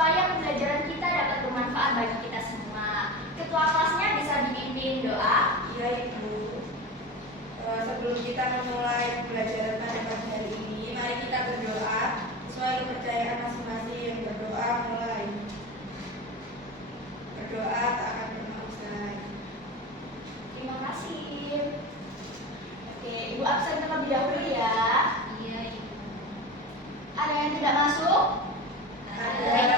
supaya pembelajaran kita dapat bermanfaat bagi kita semua. Ketua kelasnya bisa dipimpin doa. Iya Ibu. Sebelum kita memulai pembelajaran pada pagi hari ini, mari kita berdoa sesuai kepercayaan masing-masing. Berdoa mulai. Berdoa tak akan pernah usai. Terima kasih. Oke, Ibu absen terlebih dahulu ya. Iya, Ibu. Ada yang tidak masuk? Ada.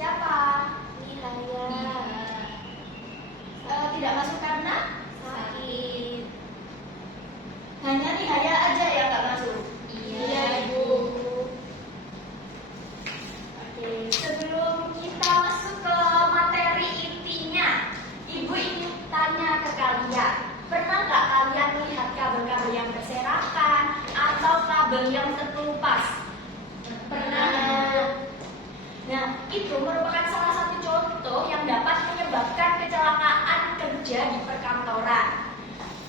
Siapa? Nihaya. Tidak masuk karena? Sakit. Hanya Nihaya aja yang nggak masuk. Iya, Ibu. Oke, sebelum kita masuk ke materi intinya, Ibu ingin tanya ke kalian, pernah nggak kalian melihat kabel-kabel yang berserakan atau kabel yang terkelupas? Pernah. Nah, itu merupakan salah satu contoh yang dapat menyebabkan kecelakaan kerja di perkantoran.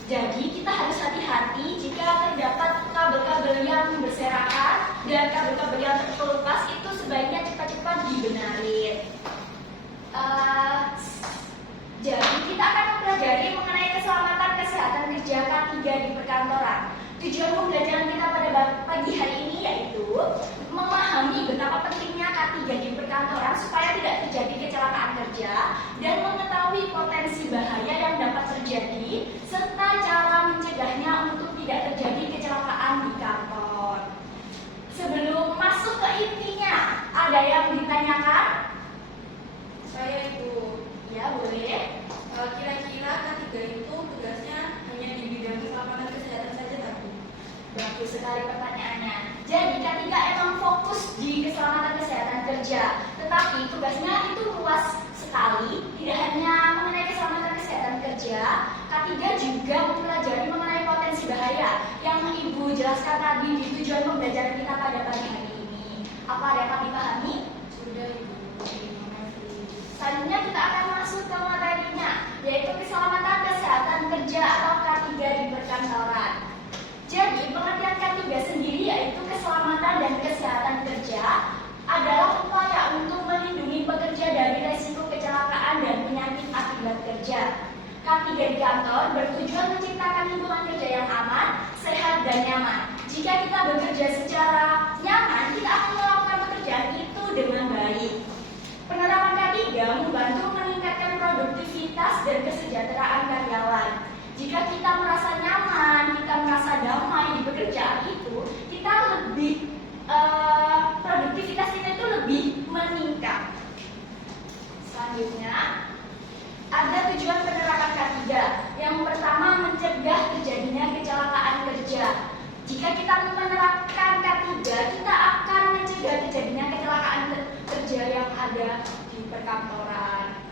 Jadi kita harus hati-hati jika terdapat kabel-kabel yang berserakan dan kabel-kabel yang terkelupas, itu sebaiknya cepat-cepat dibenarin. Jadi kita akan mempelajari mengenai keselamatan kesehatan kerja K3 di perkantoran. Tujuan pembelajaran kita pada pagi hari ini yaitu memahami betapa pentingnya K3 di perkantoran supaya tidak terjadi kecelakaan kerja dan mengetahui potensi bahaya yang dapat terjadi serta cara mencegahnya untuk tidak terjadi kecelakaan di kantor. Sebelum masuk ke intinya, ada yang ditanyakan? Saya Ibu. Ya, boleh. Kira-kira K3 itu tugasnya hanya di bidang keselamatan kesehatan saja tapi? Bagus sekali pertanyaannya. Jadi K3 emang fokus di keselamatan kesehatan kerja, tetapi tugasnya itu luas sekali. Tidak hanya mengenai keselamatan kesehatan kerja, K3 juga mempelajari mengenai potensi bahaya yang Ibu jelaskan tadi di tujuan pembelajaran kita pada pagi hari ini. Apa dapat dipahami? Sudah Ibu. Terima kasih. Selanjutnya kita akan masuk ke materinya, yaitu keselamatan kesehatan kerja atau K3 di perkantoran. Jadi pengertian K3 sendiri yaitu keselamatan dan kesehatan kerja adalah upaya untuk melindungi pekerja dari resiko kecelakaan dan penyakit akibat kerja. K3 di kantor bertujuan menciptakan lingkungan kerja yang aman, sehat, dan nyaman. Jika kita bekerja secara nyaman, kita akan melakukan pekerjaan itu dengan baik. Penerapan K3 membantu meningkatkan produktivitas dan kesejahteraan karyawan. Jika kita merasa nyaman, kita merasa damai di pekerjaan itu, kita lebih produktivitas kita itu lebih meningkat. Selanjutnya, ada tujuan penerapan K3. Yang pertama, mencegah terjadinya kecelakaan kerja. Jika kita menerapkan K3, kita akan mencegah terjadinya kecelakaan kerja yang ada di perkantoran.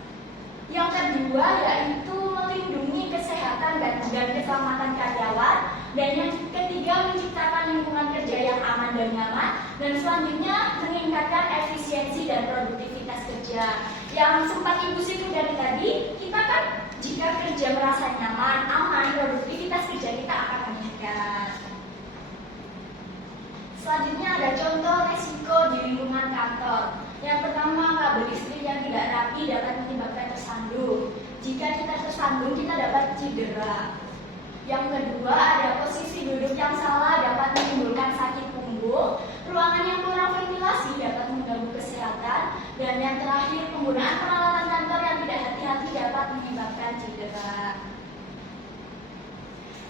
Yang kedua yaitu melindungi kesehatan dan keselamatan karyawan. Dan yang ketiga, menciptakan lingkungan kerja yang aman dan nyaman. Dan selanjutnya, meningkatkan efisiensi dan produktivitas kerja. Yang sempat Ibu singgung dari tadi, kita kan jika kerja merasa nyaman, aman, produktivitas kerja kita akan meningkat. Selanjutnya ada contoh resiko di lingkungan kantor. Yang pertama, kabel listrik yang tidak rapi dapat menyebabkan tersandung. Jika kita tersandung, kita dapat cedera. Yang kedua, ada posisi duduk yang salah dapat menimbulkan sakit punggung. Ruangan yang kurang ventilasi dapat mengganggu kesehatan. Dan yang terakhir, penggunaan peralatan kantor yang tidak hati-hati dapat menyebabkan cedera.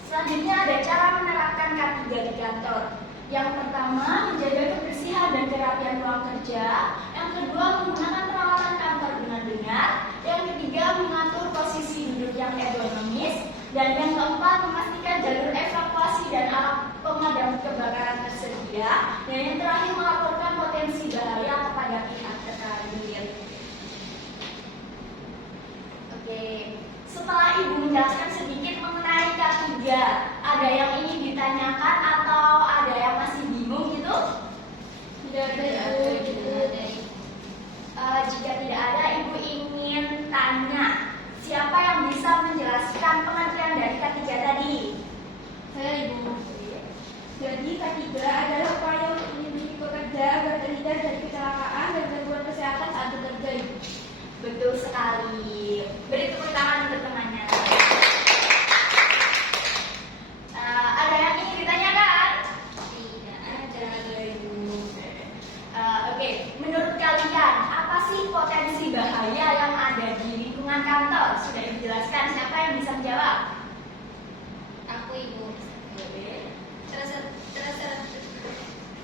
Selanjutnya ada cara menerapkan K3 di kantor. Yang pertama, menjaga kebersihan dan kerapian ruang kerja. Yang kedua, menggunakan peralatan kantor dengan benar. Yang ketiga, mengatur posisi duduk yang ergonomis. Dan yang keempat, memastikan jalur evakuasi dan alat pemadam kebakaran tersedia. Dan yang terakhir, melaporkan potensi bahaya kepada pihak terkait. Oke, setelah Ibu menjelaskan sedikit mengenai K3, ada yang ingin ditanyakan atau ada yang masih bingung gitu? Tidak ada. Jika tidak ada, Ibu ingin tanya, siapa yang bisa menjelaskan pengertian dari K3 tadi? Saya Ibu. Jadi K3 adalah upaya untuk melindungi pekerja agar terhindar dari kecelakaan dan gangguan kesehatan sih potensi bahaya yang ada di lingkungan kantor? Sudah dijelaskan, siapa yang bisa menjawab? Aku Ibu. Boleh.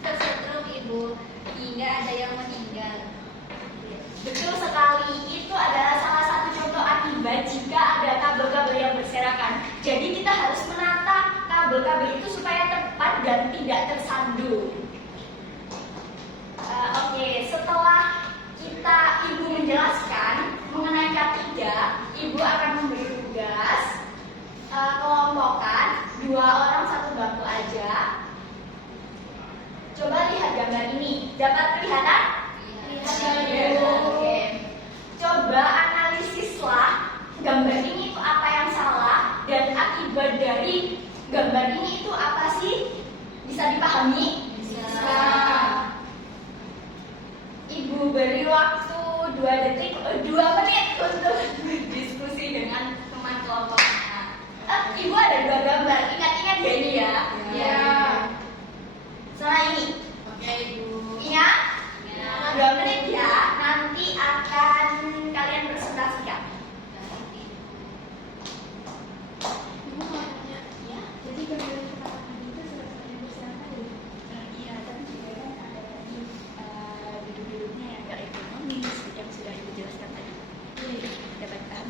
Tersetrum Ibu hingga ada yang meninggal. Betul sekali, itu adalah salah satu contoh akibat jika ada kabel-kabel yang berserakan. Jadi kita harus menata kabel-kabel itu supaya tepat dan tidak tersandung. Oke, setelah Ibu menjelaskan mengenai K3, Ibu akan memberi tugas kelompokan 2 orang 1 bangku aja. Coba lihat gambar ini, dapat kelihatan? Oke. Coba analisislah gambar ini itu apa yang salah dan akibat dari gambar ini itu apa sih? Bisa dipahami? Bisa. Ibu beri waktu 2 menit untuk berdiskusi dengan teman kelompoknya. Ibu ada 2 gambar, ingat-ingat ya ini ya? Ya. Sama ini. Oke, Ibu. Ingat? Ya. 2 menit ya, nanti akan kalian presentasikan. Ibu mau tanya, Ya. jadi gambar pertama itu selesai bersama ya? Iya, tapi juga kan ada tadi duduk-duduknya yang gak ekonomis yang sudah Ibu jelaskan tadi. Dapat paham?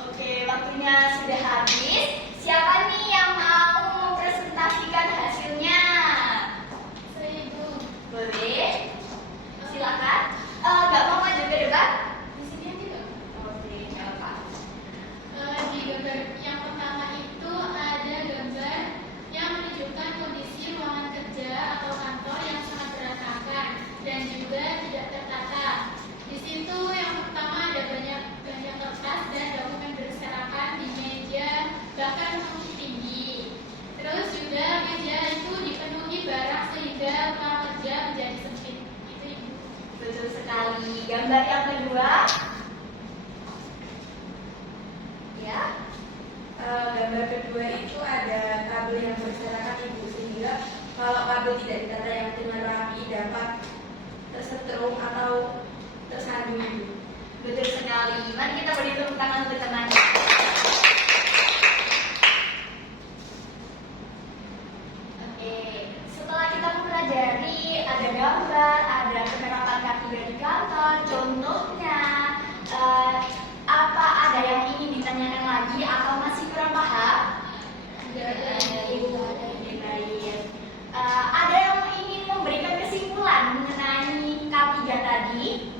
Oke, waktunya sudah habis. Siapa nih yang mau mempresentasikan hasilnya? Saya Ibu. Boleh? Silakan. Nggak mau maju ke depan? Di sini aja Kak. Oke, nggak apa. Di gambar yang pertama itu ada gambar yang menunjukkan kondisi ruangan kerja atau kantor yang sangat berantakan dan juga tidak tertata. Di situ yang pertama ada banyak kertas dan dokumen berserakan di meja, bahkan menumpuk tinggi. Terus juga meja itu dipenuhi barang sehingga ruang kerja menjadi sempit. Itu Ibu. Betul sekali. Gambar yang kedua. Ya. Gambar kedua itu ada kabel yang berserakan, Ibu, sehingga kalau kabel tidak ditata yang dengan rapi dapat tersetrum atau tersandung, Ibu. Betul sekali. Mari kita beri tepuk tangan untuk teman. Oke, setelah kita mempelajari ada gambar, ada penerapan K3 di kantor, contohnya apa ada yang ingin ditanyakan lagi atau masih kurang paham? Ada yang ingin memberikan kesimpulan mengenai K3 tadi?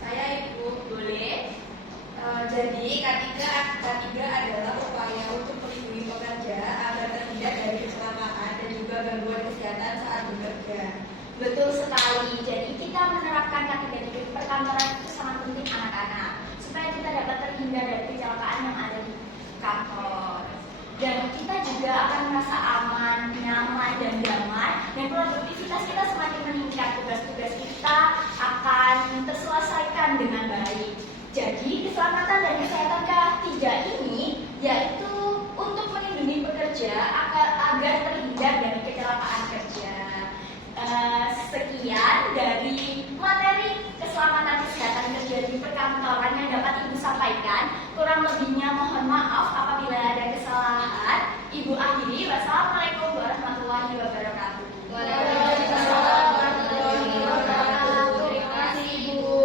Saya, Ibu. Boleh. Jadi K3 adalah upaya untuk melindungi pekerja agar terhindar dari kecelakaan dan juga gangguan kesehatan saat bekerja. Betul sekali. Jadi kita menerapkan K3 di perkantoran itu sangat penting anak-anak supaya kita dapat terhindar dari kecelakaan yang ada di kantor. Dan kita juga akan merasa aman, nyaman, dan damai. Dan produktivitas kita semakin meningkat. Tugas-tugas kita akan terselesaikan dengan baik. Jadi keselamatan dan kesehatan K3 ini yaitu untuk melindungi pekerja agar terhindar dari kecelakaan kerja. Sekian dari materi keselamatan kesehatan kerja di perkantoran yang dapat Ibu sampaikan. Kurang lebihnya mohon maaf apabila ada kesalahan. Ibu akhiri. Wassalamualaikum warahmatullahi wabarakatuh. Waalaikumsalam warahmatullahi wabarakatuh. Terima kasih Ibu.